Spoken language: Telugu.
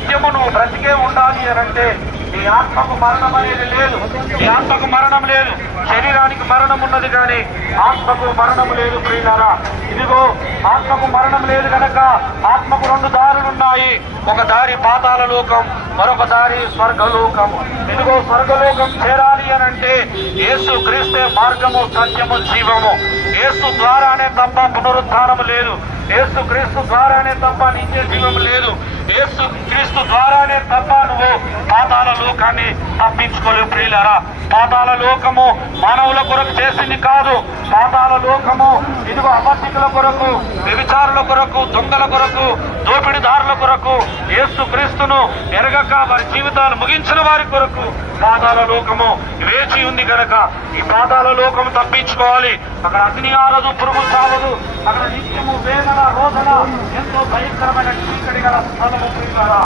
నిత్యము నువ్వు బ్రతికే ఉండాలి అని అంటే నీ ఆత్మకు మరణం అనేది లేదు. నీ ఆత్మకు మరణం లేదు. శరీరానికి మరణం ఉన్నది కానీ ఆత్మకు మరణం లేదు ప్రియులారా. ఇదిగో ఆత్మకు మరణం లేదు కనుక ఆత్మకు రెండు దారులున్నాయి. ఒక దారి పాతాళ లోకం, మరొక దారి స్వర్గలోకం. ఇదిగో స్వర్గలోకం చేరాలి అని అంటే యేసు క్రీస్తే మార్గము, సత్యము, జీవము. యేసు ద్వారానే తప్ప పునరుద్ధానము లేదు. యేసు క్రీస్తు ద్వారానే తప్ప నిత్య జీవం లేదు. యేసు క్రీస్తు ద్వారానే తప్ప నువ్వు పాతాళ లోకాన్ని తప్పించుకోలేవు ప్రియులారా. పాతాళ లోకము మానవుల కొరకు చేసింది కాదు. పాతాళ లోకము ఇదిగో అబద్ధికుల కొరకు, వ్యభిచారుల కొరకు, దొంగల కొరకు, దోపిడిదారుల కొరకు, యేసు క్రీస్తును ఎరగక వారి జీవితాలు ముగించిన వారి కొరకు పాతాళ లోకము వేచి ఉంది కనుక ఈ పాతాళ లోకము తప్పించుకోవాలి. అక్కడ అగ్ని ఆరదు, పురుగు చావదు. అక్కడ నిత్యము వేదన, రోదన, ఎంతో భయంకరమైన చీకటి గల స్థలము ప్రియులారా.